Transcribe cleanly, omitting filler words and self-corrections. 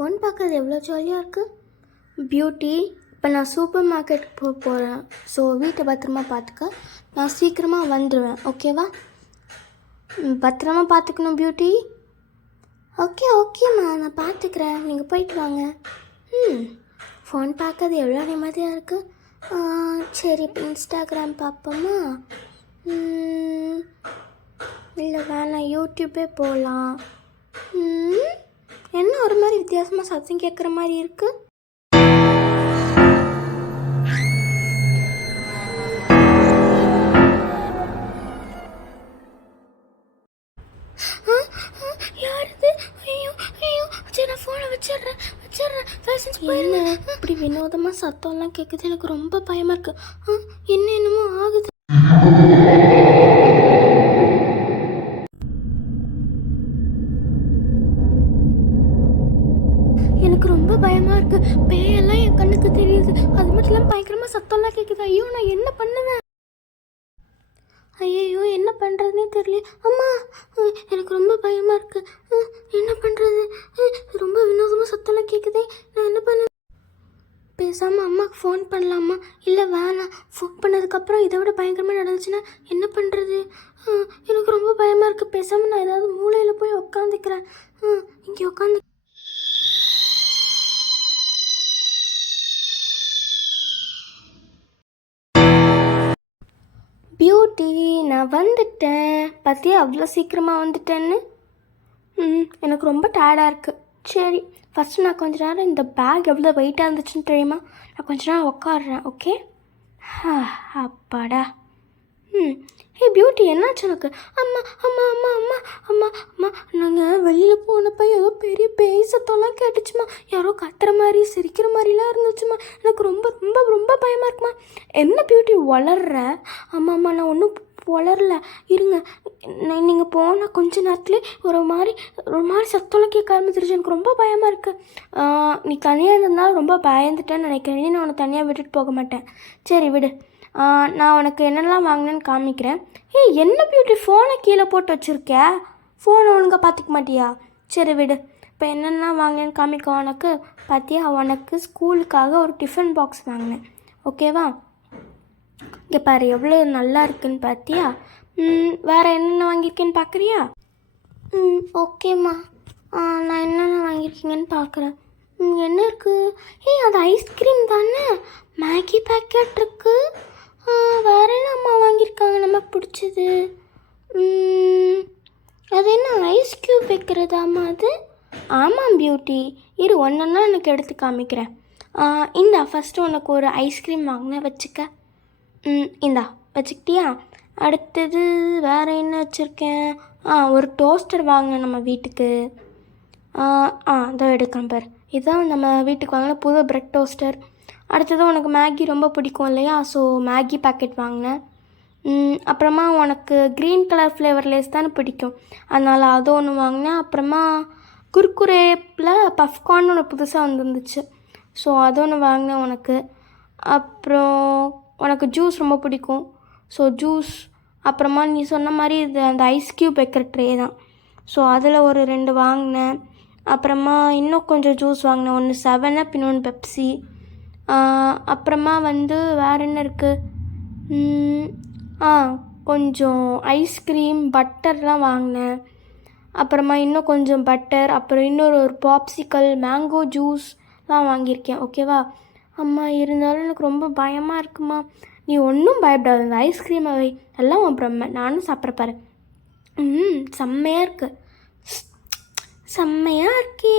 Phone பார்க்குறது எவ்வளோ ஜாலியாக இருக்குது. பியூட்டி, இப்போ நான் சூப்பர் மார்க்கெட்டுக்கு போகிறேன். ஸோ வீட்டை பத்திரமா பார்த்துக்க. நான் சீக்கிரமாக வந்துடுவேன், ஓகேவா? பத்திரமா பார்த்துக்கணும் பியூட்டி. ஓகேம்மா, நான் பார்த்துக்கிறேன். நீங்கள் போயிட்டு வாங்க. ஃபோன் பார்க்கறது எவ்வளோ நிம்மதியாக இருக்குது. சரி, இப்போ இன்ஸ்டாகிராம் பார்ப்போமா? இல்லை வேணாம், யூடியூப்பே போகலாம். என்ன ஒரு மாதிரி வித்தியாசமாக சத்தம் கேட்குற மாதிரி இருக்குது. யாருது? ஐயோ சரி, நான் ஃபோனை வச்சிடுறேன். என்ன இப்படி வினோதமாக சத்தம்லாம் கேட்குது? எனக்கு ரொம்ப பயமாக இருக்குது. என்னமோ ஆகுது. எனக்கு ரொம்ப பயமாக இருக்குது. பேயெல்லாம் என் கண்ணுக்கு தெரியுது. அது மட்டும் இல்லாமல் பயங்கரமாக சத்தம்லாம் கேட்குது. ஐயோ, நான் என்ன பண்ணுவேன்? ஐயோ, என்ன பண்ணுறதுனே தெரியல. அம்மா, எனக்கு ரொம்ப பயமாக இருக்குது. என்ன பண்ணுறது? ரொம்ப வினோதமாக சத்தம்லாம் கேட்குதே. நான் என்ன பண்ண? பேசாமல் அம்மாவுக்கு ஃபோன் பண்ணலாமா? இல்லை வேணாம், ஃபோன் பண்ணதுக்கப்புறம் இதை விட பயங்கரமாக நடந்துச்சுன்னா என்ன பண்ணுறது? எனக்கு ரொம்ப பயமாக இருக்குது. பேசாமல் நான் ஏதாவது மூளையில் போய் உட்காந்துக்கிறேன். இங்கே உட்காந்து பியூட்டி, நான் வந்துட்டேன். பார்த்தியா அவ்வளோ சீக்கிரமாக வந்துட்டேன்னு? எனக்கு ரொம்ப டயர்டாக இருக்குது. சரி, ஃபஸ்ட்டு நான் கொஞ்ச நேரம் இந்த பேக் எவ்வளோ வெயிட்டாக இருந்துச்சுன்னு தெரியுமா? நான் கொஞ்ச நேரம் உட்காடுறேன், ஓகே? அப்பாடா. ஹே பியூட்டி, என்னாச்சு உனக்கு? அம்மா அம்மா அம்மா அம்மா அம்மா அம்மா நாங்கள் வெளியில் போனப்போ ஏதோ பெரிய பேய் சத்தம்லாம் கேட்டுச்சுமா. யாரோ கத்துற மாதிரி சிரிக்கிற மாதிரிலாம் இருந்துச்சுமா. எனக்கு ரொம்ப ரொம்ப ரொம்ப பயமாக இருக்குமா. என்ன பியூட்டி வளர்ற? ஆமாம்மா, நான் ஒன்றும் வளரல. இருங்க, நீங்கள் போனால் கொஞ்ச நேரத்துலேயே ஒரு மாதிரி சத்தம்லாம் கேட்க ஆரம்பிச்சிருச்சு. எனக்கு ரொம்ப பயமாக இருக்குது. நீ தனியாக இருந்ததுனால ரொம்ப பயந்துட்டேன்னு நினைக்கிறேன். நான் உன்னை தனியாக விட்டுட்டு போக மாட்டேன். சரி விடு. நான் உனக்கு என்னெல்லாம் வாங்கினேன்னு காமிக்கிறேன். என்ன பியூட்டி, ஃபோனை கீழே போட்டு வச்சுருக்க? ஃபோனை ஒழுங்காக பார்த்துக்க மாட்டியா? சரி விடு. இப்போ என்னெல்லாம் வாங்கினேன்னு காமிக்க உனக்கு. பார்த்தியா, உனக்கு ஸ்கூலுக்காக ஒரு டிஃபன் பாக்ஸ் வாங்கினேன், ஓகேவா? இங்கே பாரு, எவ்வளோ நல்லா இருக்குன்னு பார்த்தியா? வேறு என்னென்ன வாங்கியிருக்கேன்னு பார்க்குறியா? ஓகேம்மா, நான் என்னென்ன வாங்கியிருக்கீங்கன்னு பார்க்குறேன். என்ன இருக்குது? அது ஐஸ்கிரீம் தானே? மேகி பேக்கெட் இருக்குது. வேறு என்ன அம்மா வாங்கியிருக்காங்க நமக்கு பிடிச்சது? அது என்ன ஐஸ் க்யூப் வைக்கிறதாம்மா அது? ஆமாம் பியூட்டி, இரு ஒன்றா எனக்கு எடுத்து காமிக்கிறேன். இந்தா, ஃபஸ்ட்டு உனக்கு ஒரு ஐஸ்கிரீம் வாங்கினேன், வச்சுக்க. இந்தா வச்சுக்கிட்டியா? அடுத்தது வேறு என்ன வச்சுருக்கேன்? ஒரு டோஸ்டர் வாங்கினேன் நம்ம வீட்டுக்கு. அதோ எடுக்கிறேன் பாரு. இதுதான் நம்ம வீட்டுக்கு வாங்கின புது ப்ரெட் டோஸ்டர். அடுத்தது உனக்கு மேகி ரொம்ப பிடிக்கும் இல்லையா? ஸோ மேகி பேக்கெட் வாங்கினேன். அப்புறமா உனக்கு க்ரீன் கலர் ஃப்ளேவர் லேஸ் தானே பிடிக்கும், அதனால் அது ஒன்று வாங்கினேன். அப்புறமா குர்குரேப்பில் பஃப்கார்ன் ஒன்று புதுசாக வந்துருந்துச்சு, ஸோ அது ஒன்று வாங்கினேன் உனக்கு. அப்புறம் உனக்கு ஜூஸ் ரொம்ப பிடிக்கும், ஸோ ஜூஸ். அப்புறமா நீ சொன்ன மாதிரி இது அந்த ஐஸ் க்யூப் வைக்கிற ட்ரே தான், ஸோ அதில் ஒரு 2 வாங்கினேன். அப்புறமா இன்னும் கொஞ்சம் ஜூஸ் வாங்கினேன். ஒன்று 7up, இன்னொன்று பெப்சி. அப்புறமா வேறு என்ன இருக்குது? கொஞ்சம் ஐஸ்கிரீம் பட்டர்லாம் வாங்கினேன். அப்புறமா இன்னும் கொஞ்சம் பட்டர், அப்புறம் ஒரு பாப்சிக்கல், மேங்கோ ஜூஸ்லாம் வாங்கியிருக்கேன், ஓகேவா? அம்மா, இருந்தாலும் எனக்கு ரொம்ப பயமாக இருக்குமா. நீ ஒன்றும் பயப்படாது, அந்த ஐஸ்கிரீமை வை, எல்லாம் அப்புறம் நானும் சாப்பிட்ற பாரு. செம்மையாக இருக்குது, செம்மையாக இருக்கே.